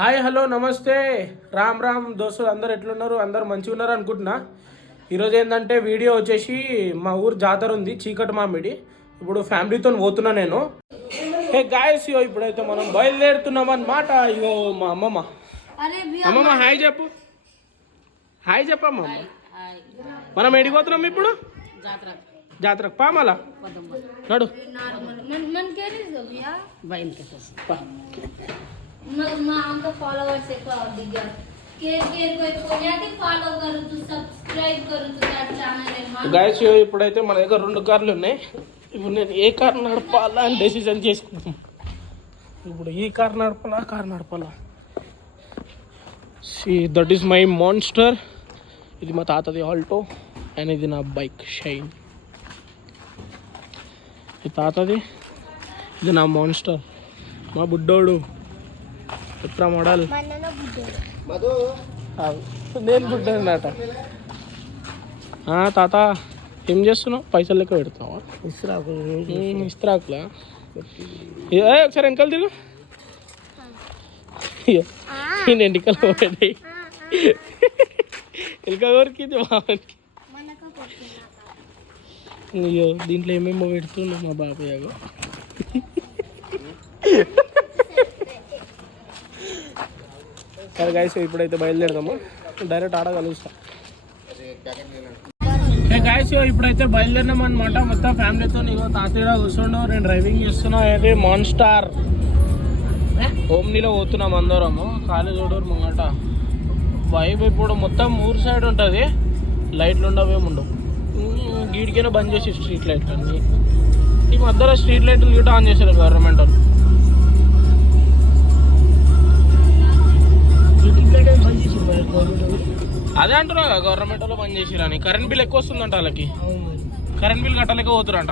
Hi hello నమస్తే రామ్ రామ్ దోస్తులు అందరు ఎట్లున్నారు? అందరు మంచిగా ఉన్నారు అనుకుంటున్నా. ఈరోజు ఏంటంటే వీడియో వచ్చేసి మా ఊరు జాతర ఉంది చీకటి మామిడి. ఇప్పుడు ఫ్యామిలీతో పోతున్నా నేను. హే గాయస్, ఇప్పుడైతే మనం బయలుదేరుతున్నాం అన్నమాట. ఇగో మా అమ్మమ్మ హాయ్ చెప్పు. హాయ్ చెప్పమ్మా. మనం ఎడిపోతున్నాం ఇప్పుడు జాతరకు పామలా నడు. గాయస్ ఇప్పుడైతే మన దగ్గర 2 కార్లు ఉన్నాయి. ఇప్పుడు నేను ఏ కార్ నడపాలా అని డెసిషన్ చేసుకుంటాం. ఇప్పుడు ఈ కార్ నడపాలా కార్ నడపాలా. That is my monster. ఇది మా తాతది ఆల్టో అండ్ ఇది నా బైక్ షైన్. ఇది తాతది, ఇది నా మాన్స్టర్. మా బుడ్డోడు ఎట్లా మోడల్. నేను బుడ్డోనట. తాత ఏం చేస్తున్నావు? పైసలు లెక్క పెడతావా? ఇస్త్రాకులా? ఒకసారి వెనకాల తిరుగు. నేను ఎంటికలు పడి ఎలుక కోరికింది బాబాకి. అయ్యో దీంట్లో ఏమేమో పెడుతున్నా మా బాబాయ్. సరే గాయస్, ఇప్పుడైతే బయలుదేరదాము. డైరెక్ట్ ఆడ కలుస్తాం. గాయస్ ఇప్పుడైతే బయలుదేరినాం అనమాట. మొత్తం ఫ్యామిలీతో. నీకు తాతయ్య కూర్చుండు, నేను డ్రైవింగ్ చేస్తున్నా. అయితే మాన్స్టార్ ఓమ్నీలో పోతున్నాం అందరము. ఖాళీ చూడరు ముంగట వైబ్. ఇప్పుడు మొత్తం ఊరు సైడ్ ఉంటుంది, లైట్లు ఉండవేముండవు. గీడికైనా బంద్ చేసి స్ట్రీట్ లైట్లు అన్ని. ఈ మధ్యలో స్ట్రీట్ లైట్లు గిట్ట ఆన్ చేశారు గవర్నమెంట్ వాళ్ళు. అదే అంటున్నా గవర్నమెంట్ వాళ్ళు బంద్ చేసిరని. కరెంట్ బిల్ ఎక్కువ వస్తుందంట వాళ్ళకి. కరెంట్ బిల్ కట్టలేక పోతురంట.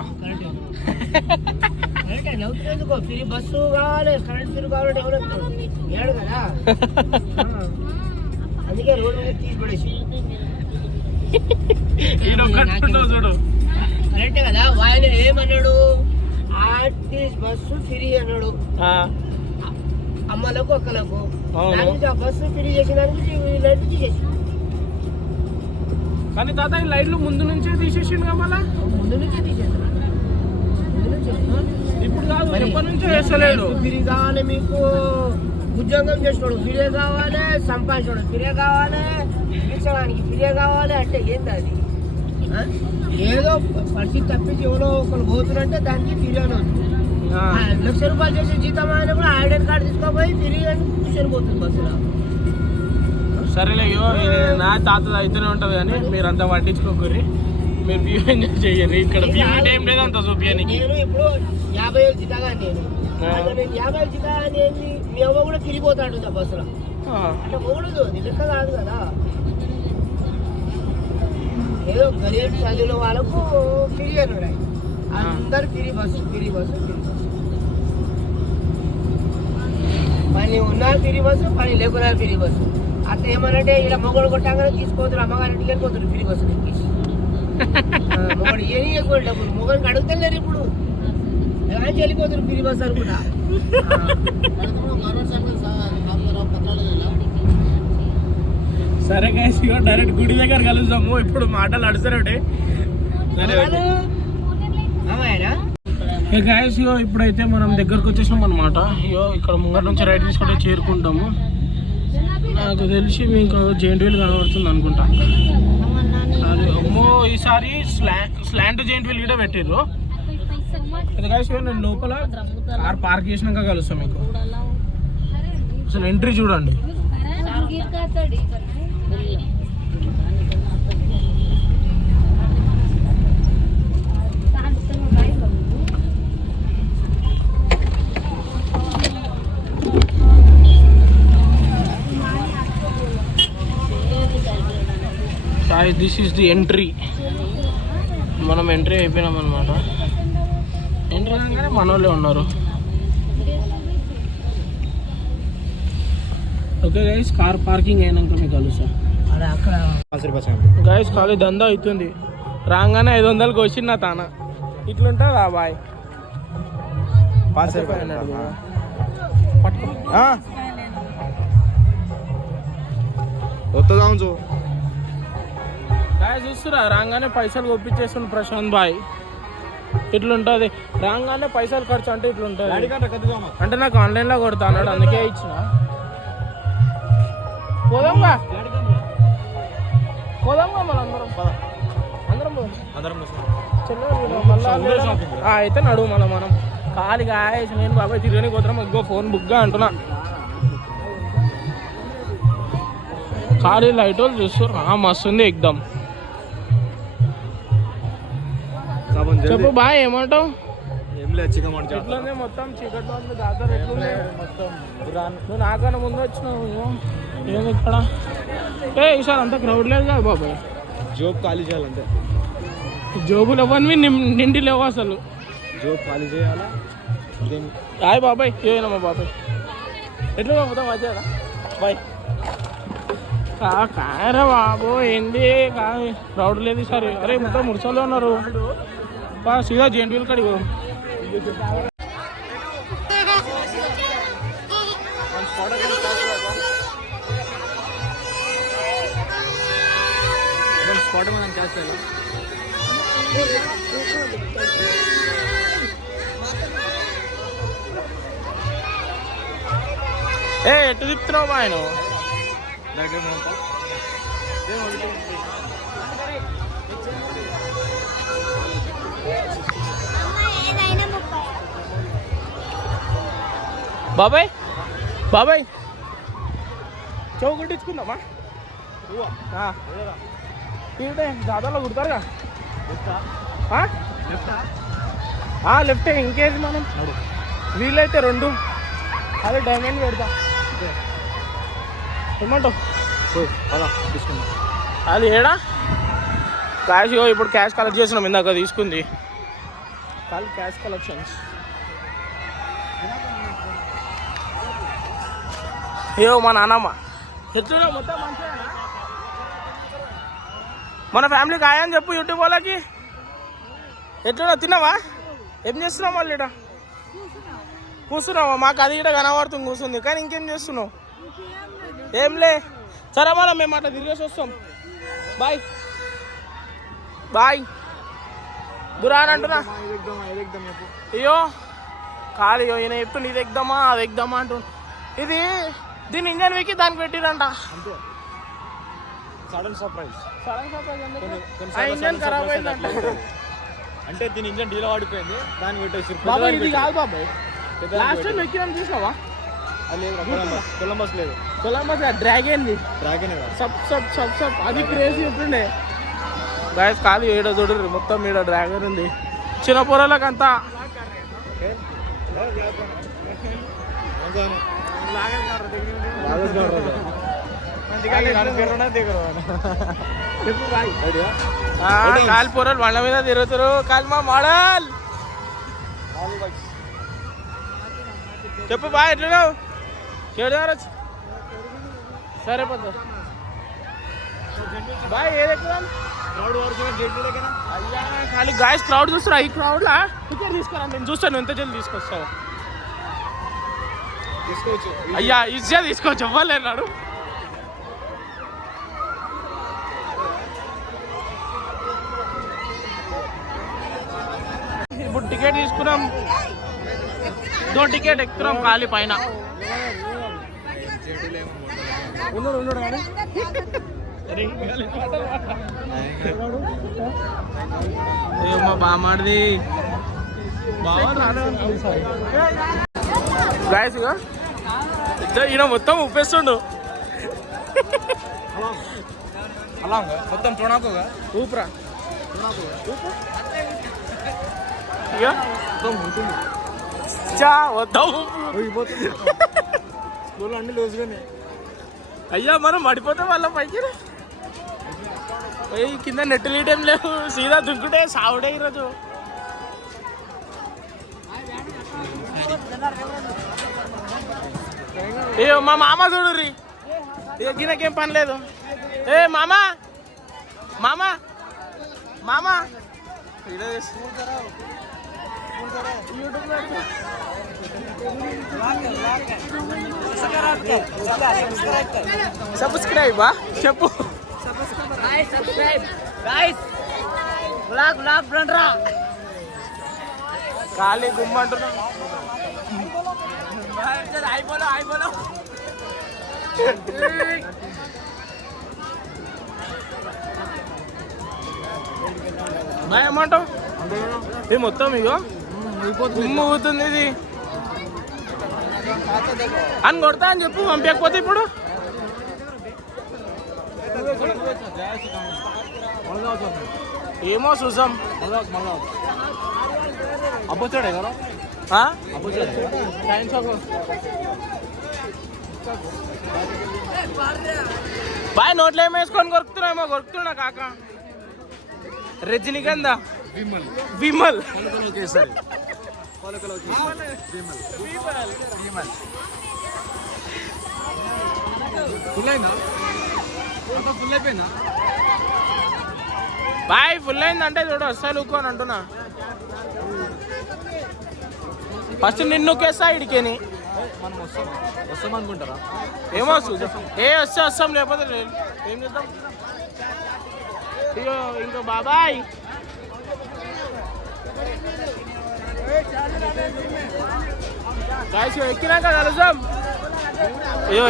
బస్సు కావాలి, కరెంట్ బిల్ కావాలి, ఏడు కదా. అందుకే రోడ్డు మీద తీసి పడేసి చూడు. కరెక్టే కదా. ఆయన ఏమన్నాడు? ఆర్టీసీ బస్సు ఫ్రీ అన్నాడు అమ్మలకు ఒక్కలకు. ఆ బస్సు ఫ్రీ చేసేదానికి లైట్లు తీసేసి. కానీ తాత ఈ లైట్లు ముందు నుంచే తీసేసిండు. మళ్ళా ముందు నుంచే తీసేసాడు. ఇప్పుడు కాదు, ఎప్పటి నుంచో చేస్తలేడు. ఫ్రీ కావాలి, మీకు ఉద్యోగం చేసుకోడు ఫ్రీగా కావాలి, సంపాదించడం ఫ్రీగా కావాలి, పిలిచడానికి ఫ్రీగా కావాలి అంటే ఏంటి అది? ఏదో పరిస్థితి తప్పించి ఎవరో ఒకరు పోతున్నట్టే దానికి ఫిర్యాదు అవుతుంది. 1 లక్ష రూపాయలు చేసే జీతం అయినా కూడా ఐడెంటి కార్డు తీసుకోపోయి ఫిర్యాదు అని కూర్చొని పోతుంది బస్సులో. సరేలేయో, నా తాత అయితేనే ఉంటుంది కానీ మీరంతా పట్టించుకోకరి. మీరు వ్యూ ఎంజాయ్ చెయ్యండి. ఇక్కడ వ్యూ టైం లేదు అంత చూపించడానికి. నేను ఇప్పుడు 50,000 జీతాగా నేను 50,000 జీతా అనేది మీ అమ్మ కూడా తిరిగిపోతాడు ఆ బస్సులో. అట్లా పోకూడదు, అది లెక్క కాదు కదా. ఏదో గరీబ్ చదివిన వాళ్ళకు ఫ్రీ అన్నాడు. అందరు free bus, free bus, free bus. పని ఉన్నా ఫ్రీ బస్సు, పని లేకున్నా ఫ్రీ బస్సు. అట్లా ఏమనంటే ఇలా మొగడు కొట్టాగానే తీసుకోవద్దు, అమ్మగారింటికి వెళ్ళిపోతుంది ఫ్రీ బస్సు ఎక్కేసి. మొగడు ఏమి ఎక్కువ డబ్బులు మొగడికి అడుగుతలేరు ఇప్పుడు. వెళ్ళిపోతున్నారు ఫ్రీ బస్ అనుకుంటా. సరే గైస్, డైరెక్ట్ గుడి దగ్గర కలుద్దాము. ఇప్పుడు మాటలు అడుగుతారంటే గైస్. ఇప్పుడైతే మనం దగ్గరకు వచ్చేసాం అనమాట. ఇక్కడ ముంగర నుంచి రైట్ తీసుకుంటే చేరుకుంటాము. నాకు తెలిసి మీకు జెయింట్ వీల్ కనబడుతుంది అనుకుంటా. అమ్మో, ఈసారి స్లాంట్ జెయింట్ వీల్ కూడా పెట్టారు. నేను లోపల కార్ పార్క్ చేసినాక కలుస్తాం మీకు. అసలు ఎంట్రీ చూడండి. This is the entry. మనం ఎంట్రీ అయిపోయినాం అనమాట. ఎంట్రీ అనగానే మన వాళ్ళే ఉన్నారు. ఓకే గైస్, కార్ పార్కింగ్ అయినాక మీకు కలుస్తా. గైస్ ఖాళీ దందా అవుతుంది. రాగానే 500కి వచ్చింది నా తాన. ఇట్లుంటుందా బాయ్? వస్తుందా చూ గాయ చూస్తురా రాగానే పైసలు ఒప్పించేస్తుంది ప్రశాంత్ బాయ్. ఇట్లుంటుంది రాగానే పైసలు ఖర్చు అంటే ఇట్లుంటుంది. అంటే నాకు ఆన్లైన్లో కొడతా అన్నాడు, అందుకే ఇచ్చిన. పోదాంగా పోదాంగా మన అందరం అయితే నడువు మనం ఖాళీగా నేను బాబాయ్ తిరిగి పోతున్నాం. ఇంకో ఫోన్ బుక్గా అంటున్నా. ఖాళీ లైట్ వాళ్ళు చూస్తున్నా మస్తుంది ఎగ్దాం. చెప్పు బాయ్ ఏమంటావు? ఎట్లుంది మొత్తం చీకట్లో దాదాపు ఎట్లుంది మొత్తం? నువ్వు నాకన్నా ముందు వచ్చినావు ఏమి ఇక్కడ ఈసారి అంతా క్రౌడ్ లేదు కదా బాబాయ్. జాబ్ ఖాళీ చేయాలంటే జోబులు ఇవ్వనివి నిండి లేవు అసలు. జాబ్ ఖాళీ చేయాలా? హాయ్ బాబాయ్ ఏనమ్మా బాబాయ్ ఎట్లా మొత్తం వచ్చారా బాయ్? కాయరా బాబు ఏంది క్రౌడ్ లేదు సరే. అరే మొత్తం ముడిసోళ్ళు ఉన్నారు. సీదా జెంట్వీల్ కడిగో. ఏ ఎటు తిప్పుతున్నావు ఆయన? బాబాయ్ బాబాయ్ చౌ కుట్టించుకుందామా? దాదాలో కుడతారుగా లెఫ్ట్ ఇంకేది మనం వీలైతే 2 అదే డైమండ్ పెడతా. ఏమంటావు? అది ఏడా క్యాష్ ఇప్పుడు క్యాష్ కలెక్ట్ చేసినాం ఇందాక తీసుకుంది. Call cash collections. ఏవో మా నాన్నమ్మ ఎట్లున్నా మొత్తం మంచిగా. మన ఫ్యామిలీకి ఆయని చెప్పు యూట్యూబ్ వాళ్ళకి. ఎట్లున్నా తిన్నావా? ఏం చేస్తున్నావు మళ్ళీ ఇక్కడ కూర్చున్నావా? మాకు అది ఇక్కడ కనబడుతుంది కూర్చుంది కానీ ఇంకేం చేస్తున్నావు? ఏంలే సరే మనం మేము అట్లా తిరిగేసి వస్తాం. బాయ్ బాయ్ బురా అని అంటున్నా. అయ్యో కాదు ఈయన చెప్తుండు ఇది ఎగ్దామా అది ఎగ్దామా అంటు. ఇది దీని ఇంజన్ వెక్కి దానికి పెట్టిరంట. Sudden surprise. ఇంజన్ ఖరాబ్ అయిందంట. అంటే దీని ఇంజన్ డీలో పడిపోయింది దాన్ని పెట్టేసి. బాబాయ్ ఇది కాదు బాబాయ్ లాస్ట్ టైం ఎక్కినాం చూసినావా? కొలంబస్ లేదు. Columbus dragon sub sub sub sub అది క్రేజీ ఉంటుండే. గాయస్ కాదు ఏడో చూడరు మొత్తం ఈడ డ్రాగన్ ఉంది. చిన్న పొరలకంతా కాలి పొరలు బండ మీద తిరుగుతారు. కాలిమా మోడల్ చెప్పు బాయ్ ఎట్లున్నావు? కేడుదారు సరే పద బాయ్ ఏది ఎక్కుదాం? అయ్యా ఖాళీ గాయస్ క్రౌడ్ చూస్తున్నా. ఈ క్రౌడ్లా టికెట్ తీసుకురా నేను చూస్తాను ఎంత జల్ది తీసుకొస్తావు. అయ్యా ఈజీగా తీసుకోవచ్చు ఇవ్వలేనాడు. ఇప్పుడు టికెట్ తీసుకున్నాం. టికెట్ ఎక్కుతున్నాం ఖాళీ పైన. ఉన్నాడు కానీ ఏమో బామాడిది గాయస్ ఈయన మొత్తం ఉప్పేస్తుండు. అలా మొత్తం చూడకుగా ఊపురా స్కూల్ అన్ని లూజ్గానే. అయ్యా మనం పడిపోతే వాళ్ళ పైకి కింద నెట్ లీటేం లేవు. సీదా దుంకుటే సావుడే ఈరోజు. ఏ మా మామ చూడుర్రి గినకేం పని లేదు. ఏ మామా మామా మామా యూట్యూబ్ సబ్స్క్రైబ్ చెప్పు. ఖాళీ గుమ్మంటున్నా. ఏమంటావు ఇది మొత్తం ఇగో గుమ్మ ఊతుంది ఇది అని కొడతా అని చెప్పు. పంపించకపోతే ఇప్పుడు ఏమో చూసాం. అబ్బొచ్చాడే కదా బాయ్ నోట్లో ఏమో వేసుకొని కొరుకుతున్నామో కొరుకుతున్నా కాక. రజనీగంధ విమల్ ఫుల్ అయిందా? ఫుల్ అయిపోయిందా? బాయ్ ఫుల్ అయిందంటే చూడు అస్సలు ఊకోని అంటున్నా. ఫస్ట్ నిన్ను కేసా ఇడికేని మనం వస్తాం అనుకుంటారా? ఏమో చూద్దాం. వస్తే వస్తాం లేకపోతే లేదు. ఏం చేద్దాం ఇగో ఇంకో బాబాయ్. గాయస్ ఎక్కినాక కలుద్దాం. అయ్యో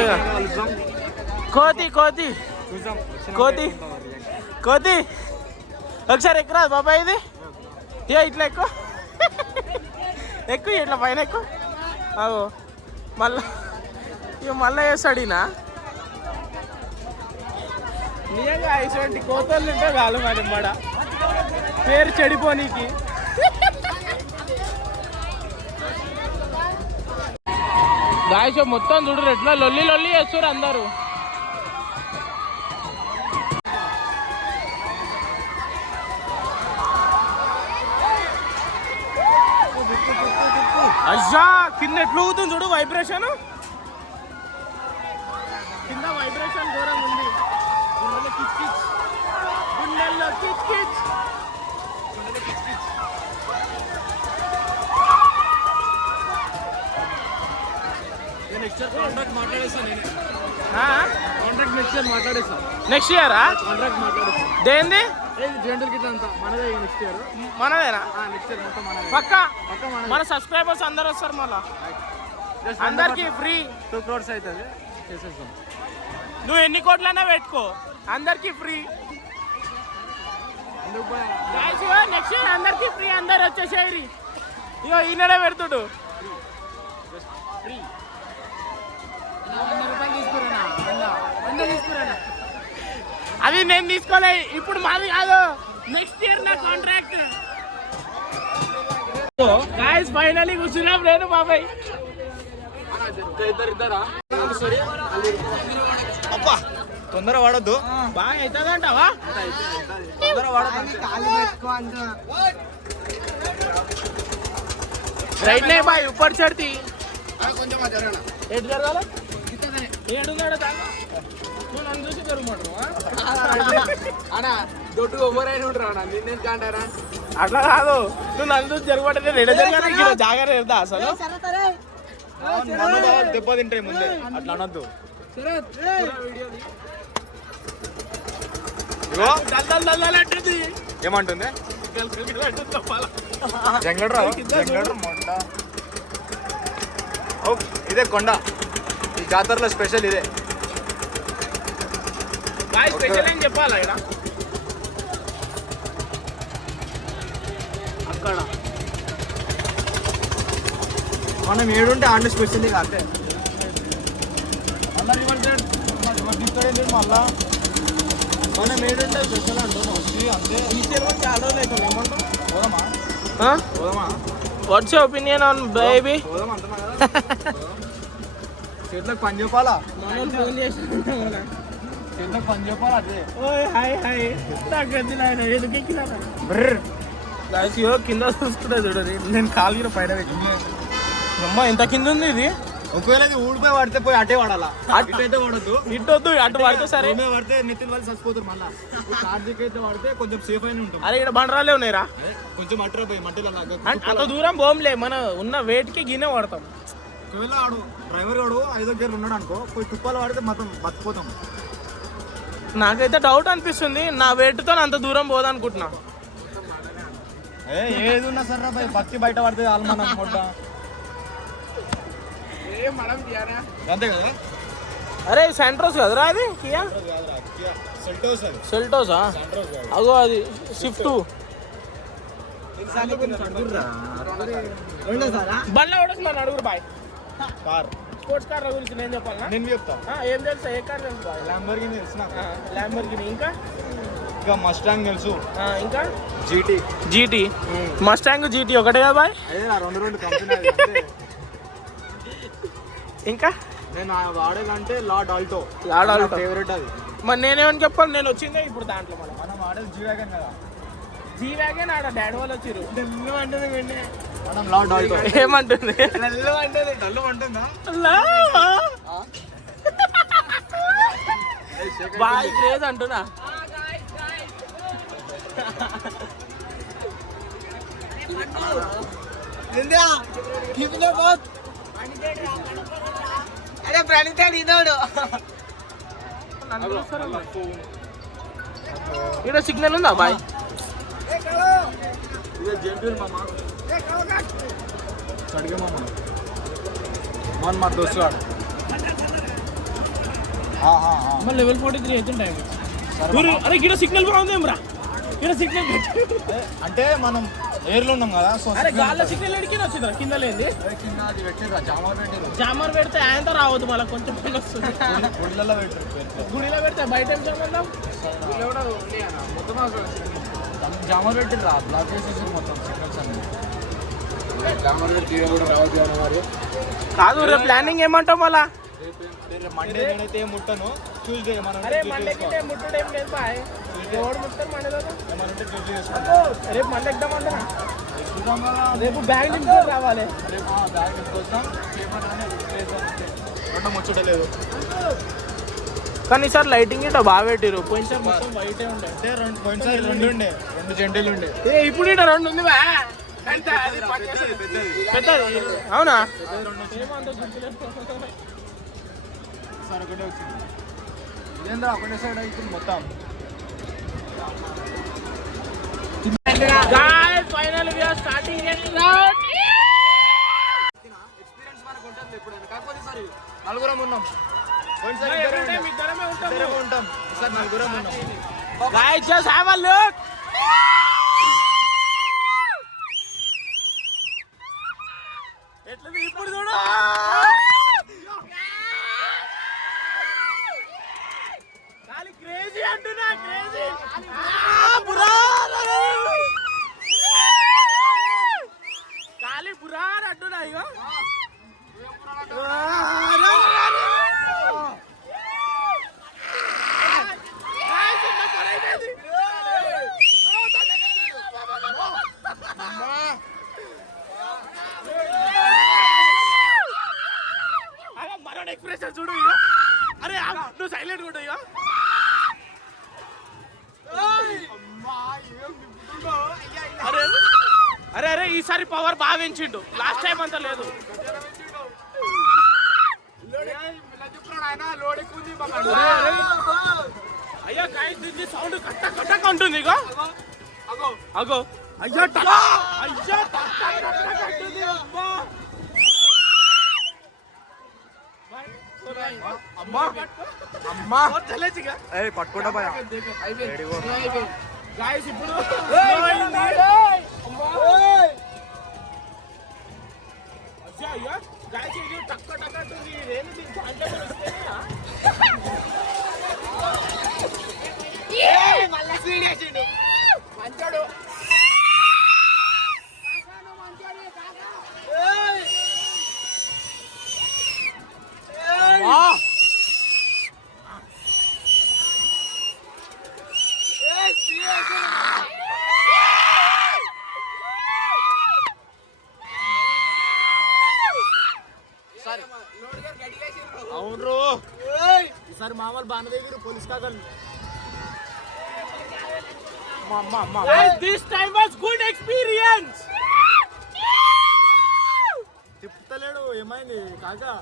కోతి కోతి కోతి కోతి ఒకసారి ఎక్కరాదు బాబాయ్. ఇది ఇట్లా ఎక్కువ ఎక్కువ ఇట్లా పైన ఎక్కువ. అగో మళ్ళా ఇక మళ్ళీ వేస్తాడు ఈయన. నిజంగా ఇటువంటి కోతలు ఉంటే కాదు మరి మడ పేరు చెడిపోనీకి. గాయస్ మొత్తం చూడరు ఎట్లా లొల్లి లొల్లి చేస్తారు అందరూ. అయ్యా కింద ఎట్లా ఊగుతుంది చూడు వైబ్రేషన్. కింద వైబ్రేషన్ ఘోరంగా ఉంది. గుండెలో కిచ్ కిచ్, గుండెల్లో కిచ్ కిచ్. నెక్స్ట్ ఇయర్ కాంట్రాక్ట్ మాట్లాడేస్తాను. కాంట్రాక్ట్ నెక్స్ట్ ఇయర్ మాట్లాడేస్తాను. నెక్స్ట్ ఇయరా? కాంట్రాక్ట్ మాట్లాడేస్తాను. దేంది? జెండర్ కిట్ అంతా మనదే నెక్స్ట్ ఇయర్. మనదేనా? నెక్స్ట్ ఇయర్ మొత్తం మనదే. పక్కా పక్క మనదే. మన సబ్స్క్రైబర్స్ అందరు వస్తారు మళ్ళా. అందరికి ఫ్రీ 2 crores అవుతుంది చేసేస్తాం. నువ్వు ఎన్ని కోట్లైనా పెట్టుకో అందరికి ఫ్రీ. నెక్స్ట్ ఇయర్ అందరికి ఫ్రీ. అందరు వచ్చేసేరి. ఇగో ఈయననే పెడుతుడు. అది నేను తీసుకోలే ఇప్పుడు మాది కాదు. నెక్స్ట్ ఇయర్ నా కాంట్రాక్ట్. గాయ్స్ ఫైనల్లీ కూర్చున్నాం నేను బాబాయ్. ఇద్దరా అబ్బా తొందర వాడద్దు. బాగా అవుతుందంటావా? తొందర వాడద్దు. రైట్ నే బాయ్ ऊपर चढ़ती ఎటు జరగాలి? ఏడున్నాడు దాకా నువ్వు నన్ను చూసి జరుగుమంటావా? దొడ్డు ఎవరైనా ఉంటారా నిన్నేం కాంటారా? అట్లా కాదు. నువ్వు నన్ను చూసి జరగమంటే నేను జరగాలి. జాగ్రత్త వెళ్తా అసలు. దెబ్బ తింటాయి ముందే అట్లా అనొద్దు. ఏమంటుంది? జంగడ్రావు మొండ. ఇదే కొండ. ఈ జాతరలో స్పెషల్ ఇదే. స్పెషల్ ఏం చెప్పాలా ఇక్కడ? అక్కడ మనం ఏడుంటే ఆండే స్పెషల్ అంతే. మళ్ళీ మనం ఏడుంటే స్పెషల్ అంటున్నాం అంతే. ఈ సినిమా చాలా రోజులు అవుతుంది. ఏమంటావు? పోదామా? పోదామా? What's your opinion on baby? పోదాం అంటున్నా కదా. చేతులకు పని చెప్పాలా? ఫోన్ చేసి చేతులకు పని చెప్పాలా? అదే ఓయ్ హాయ్ హాయ్ నాకు గది నాయన ఎందుకు ఎక్కినా కింద చూసుకుంటా చూడదు. నేను కాలు పైన పెట్టి అమ్మ ఎంత కింద ఉంది ఇది. ఒకవేళ ఇది ఊడిపోయి పడితే పోయి అటే పడాలా అటైతే పడద్దు ఇట్టొద్దు అటు పడితే సరే పడితే నెత్తిన వాళ్ళు చచ్చిపోతారు మళ్ళా కార్తీక్ అయితే పడితే కొంచెం సేఫ్ అయిన ఉంటుంది అరే ఇక్కడ బండరాలే ఉన్నాయిరా కొంచెం అట్రా పోయి మట్టిలో అంత దూరం పోంలే మన ఉన్న వెయిట్ కి గిన్నె పడతాం ఒకవేళ ఆడు డ్రైవర్ గాడు 5 గేర్లు ఉన్నాడు అనుకో పోయి తుప్పాలు పడితే మొత్తం బతిపోతాం నాకైతే డౌట్ అనిపిస్తుంది నా వెయిట్ తో అంత దూరం పోదనుకుంటున్నా ఏది ఉన్నా సరే పోయి భక్తి బయట పడితే ఆల్మనం కొట్ట అంతే కదా అరే సెంట్రోస్ కదరా అది కియా సెల్టోసా అగో అది స్విఫ్ట్ బండ్లో కూడా నడుగురు బాయ్ కార్ స్పోర్ట్స్ కార్ గురించి నేను చెప్పాలా నేను చెప్తా ఏం తెలుసా ఏ కార్ తెలుసు బాయ్ ల్యాంబర్గిని తెలుసు నాకు ల్యాంబోర్గిని ఇంకా మస్టాంగ్ తెలుసు ఇంకా జీటీ మస్టాంగ్ జీటీ ఒకటే కదా బాయ్ అదే రెండు కంపెనీ ఇంకా నేను వాడేదంటే లార్డ్ ఆల్టో ఫేవరెట్ అది మరి నేనేమని చెప్పాను నేను వచ్చిందే ఇప్పుడు దాంట్లో మనం వాడేది జీ వ్యాగన్ కదా జీ వ్యాగన్ ఆడ డాడీ వాళ్ళు వచ్చిర్రు మనం లార్డ్ ఆల్టో ఏమంటుంది డల్లు అంటుందా బాయ్ క్రేజ్ అంటున్నా అరే ప్రణీత నీదోడు ఇక్కడ సిగ్నల్ ఉందా బాయ్ ఇదే జెంటిల్ మామ చడిగే మామ మన మా దోస్తు గాడు మళ్ళీ లెవెల్ 43 అవుతుంది టైం అరే ఇక్కడ సిగ్నల్ బాగుంది రా ఇక్కడ సిగ్నల్ అంటే మనం ఎయిర్లో ఉన్నాం కదా సో అరే గాల్లో సిగ్నల్ ఎడికి వచ్చిందిరా కింద లేని కింద అది పెట్టిరా జామర్ పెడితే ఆయనతో రావద్దు మళ్ళీ కొంచెం పని వస్తుంది గుడిలలో పెట్టారు గుడిలో పెడితే బయట ఏం జామర్ జామర్ పెట్టిరా బ్లాక్ చేసేసి మొత్తం సిగ్నల్స్ అన్ని కాదు రేపు ప్లానింగ్ ఏమంటావు మళ్ళా మండే నేనైతే ముట్టను ట్యూస్డే మనం అరే మండే గిట్టే ముట్టుడు ఏం లేదు బాయ్ ఎవడు ముట్టారు మండే దాకా ఏమనంటే ట్యూస్డే చేసుకుంటాం రేపు మండే ఎగ్దాం అంటున్నా రేపు బ్యాగ్ నింపుకొని రావాలి బ్యాగ్ తీసుకొస్తాం పేపర్ రెండు ముచ్చటలేదు కానీ ఈసారి లైటింగ్ ఇట్లా బాగా పెట్టిరు పోయినసారి మొత్తం వైటే ఉండే అంటే పోయినసారి రెండు జెంటీలు ఉండే ఇప్పుడు ఇట రెండు ఉంది బా పెద్దది అవునా సార్ ఒకటే వచ్చింది ఇదేందా ఒకటే సైడ్ అవుతుంది మొత్తం ఫైనల్ స్టార్టింగ్ ఎక్స్పీరియన్స్ మనకు ఉంటుంది ఎప్పుడైనా కాకపోతే సార్ నలుగురం ఉన్నాం ఇద్దరమే ఉంటాం సార్ నలుగురం ఉన్నాం Guys, just have a look. ఎట్లా ఇప్పుడు చూడు కాలి క్రేజీ అంటున్నా క్రేజీ కాలి బురార్ అంటున్నా ఇగో మరో ఎక్స్ప్రెషన్ చూడు ఇగో అరే నువ్వు సైలెంట్ కూడా ఇగో అరే అరే అరే ఈసారి పవర్ బాగా పెంచిండు లాస్ట్ టైం అంతా లేదు అయ్యా కాయ దీన్ని సౌండ్ కట్ట కట్టక ఉంటుంది ఇగో అగో అయ్యా అయ్యా అమ్మా అమ్మా పట్టుకుంటా పోయా గాయస్ ఇప్పుడు అయ్యా గాయస్ ఇది టక్క టక్క అంటుంది ఇదేంటి మళ్ళీ స్పీడ్ వేసిండు మంచాడు ఈసారి మామూలు బాణదేవి పోలీస్ కాగలు this time was good experience. తిప్పుతలేడు ఏమైంది కాకా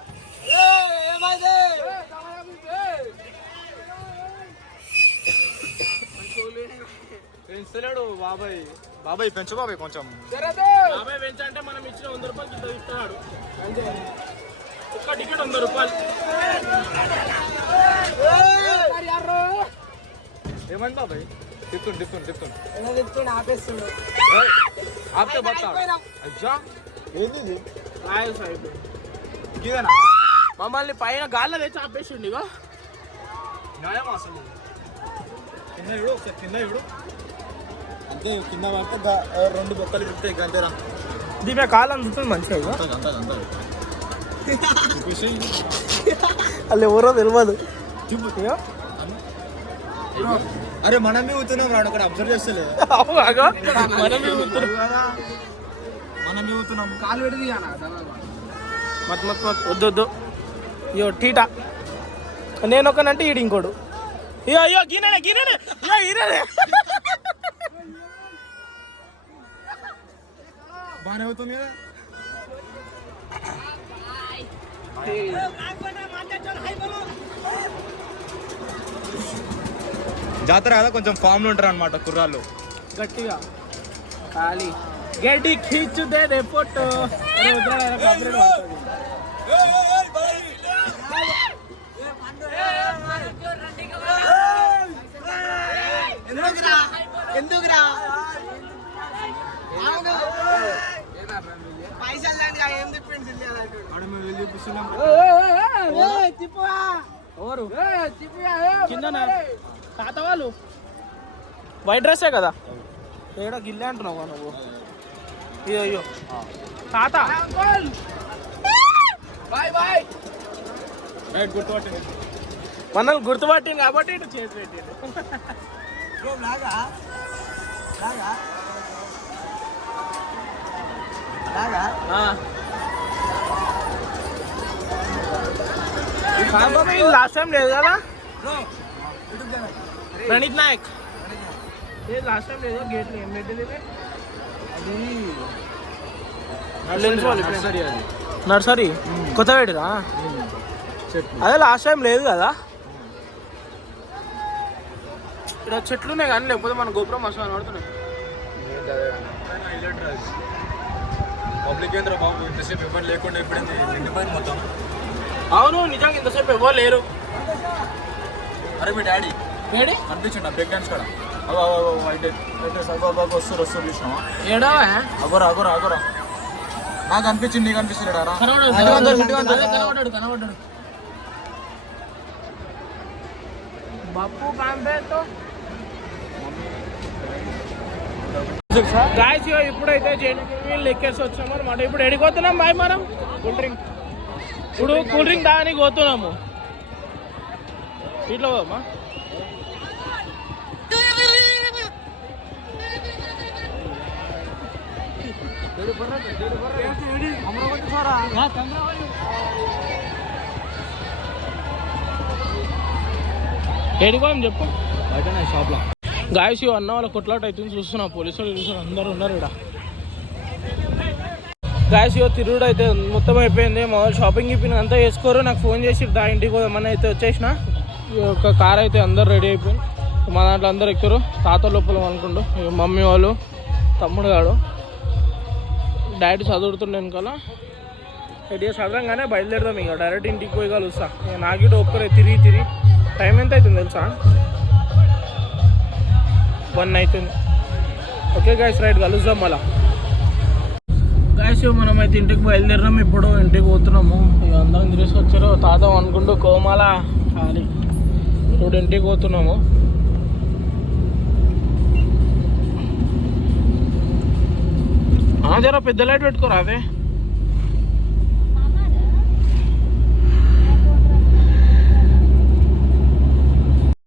పెంచలేడు బాబాయ్. బాబాయ్ పెంచు బాబాయ్ కొంచెం. బాబాయ్ పెంచంటే మనం ఇచ్చిన 100 రూపాయలు కింద ఇస్తున్నాడు అంతే. ఒక్క టికెట్ 100 రూపాయలు. ఏమైంది బాబాయ్? చెప్తుండు ఆపేస్తుండు. ఆపితే బతాడు. అజ్జా ఏంది ఇది? రాయల్ సాహిబ్ ఇదేనా మమ్మల్ని పైన గాల్లో తెచ్చి ఆపేసిండు. ఇగో న్యాయం అసలు. కింద ఇడు ఒకసారి కింద ఇడు అంతే. కింద పడితే 2 బొక్కలు ఇరుతాయి అంతేరా. దీపే కాలు అందుతుంది మంచిగా. ఇగో వాళ్ళు ఎవరో తెలియదు. అరే మనమే ఊతున్నాం రాడు అక్కడ అబ్జర్వ్ చేస్తలే. మనమే ఊతున్నాం. మనమే ఊతున్నాం. కాలు పెడిది మత్ వద్దు. అయ్యో టీటా నేను ఒకనంటే ఈడు ఇంకోడు. అయ్యో అయ్యో గిన్నెనే ఈయననే. బాగానే అవుతుంది కదా. జాతర కదా కొంచెం ఫామ్ లో ఉంటారు అనమాట కుర్రాళ్ళు. గట్టిగా ఖాళీ గడ్డి ఖీచుదే రే ఫోటో. ఎందుకురా పైసలు దానికి ఏం తిప్పిండు ఎవరు కింద తాత వాళ్ళు వైట్ డ్రెస్సే కదా. ఏడా గిల్లే అంటున్నావు నువ్వు. అయ్యో తాత మనల్ని గుర్తుపట్టింది కాబట్టి ఇటు చేసి పెట్టిండు. లాస్ట్ టైం లేదు కదా ప్రణీత్ నాయక్. లాస్ట్ టైం లేదు గేట్ ఏం పెట్టింది నర్సరీ కొత్త పెట్టిరా. అదే లాస్ట్ టైం లేదు కదా. ఇక్కడ చెట్లు ఉన్నాయి కానీ లేకపోతే మన గోపురం మస్తు పడుతున్నాయి. పబ్లిక్ ఏంద్ర బాబు ఇంతసేపు ఎవరు లేకుండా ఎప్పుడైంది నిండిపోయింది మొత్తం. అవును నిజంగా ఇంతసేపు ఎవరు లేరు. అరే మీ డాడీ ఏడి అనిపించండి బ్రేక్ డాన్స్ కూడా వస్తారు చూసినావా? ఏడో అగోరా నాకు అనిపించింది నీకు అనిపిస్తున్నాడా? కనబడ్డాడు బప్పు కాంపేతో. గాయస్ ఇప్పుడైతే జెంట్వీల్ ఎక్కేసి వచ్చాము అనమాట. ఇప్పుడు ఎడిపోతున్నాం బాయ్ మనం కూల్ డ్రింక్ తాగడానికి పోతున్నాము. ఇట్లా పోదామా? ఏడిపోయాం చెప్పు. షాప్లో గాయస్ అన్న వాళ్ళ కొట్లాట అవుతుంది చూస్తున్నా. పోలీసులు చూస్తున్నారు అందరు ఉన్నారు ఇక్కడ. గాయస్ తిరుగుడు అయితే మొత్తం అయిపోయింది. మా వాళ్ళు షాపింగ్ గిప్పింగ్ అంతా చేసుకోరు. నాకు ఫోన్ చేసి దా ఇంటికి పోదామని అయితే వచ్చేసిన. ఒక కార్ అయితే అందరు రెడీ అయిపోయింది. మా దాంట్లో అందరు ఎక్కుతారు. తాత లోపల అనుకుంటూ మమ్మీ వాళ్ళు తమ్ముడు గాడు డాడీ చదువుతుండే వెనకాల. రెడీ చదవంగానే బయలుదేరదాం. ఇక డైరెక్ట్ ఇంటికి పోయి కలుస్తా. ఇక నాకిట ఒక్కరే తిరిగి టైం ఎంత అవుతుంది తెలుసా? 1 అవుతుంది. ఓకే గాయస్ రైట్ కలుద్దాం మళ్ళా. గాయస్ మనమైతే ఇంటికి బయలుదేరినాం. ఇప్పుడు ఇంటికి పోతున్నాము. ఇక అందరం తిరిగి వచ్చారు. తాత అనుకుంటూ కోమాల ఖాళీ. ఇప్పుడు ఇంటికి పోతున్నాము. జర పెద్ద లైట్ పెట్టుకోరా అదే.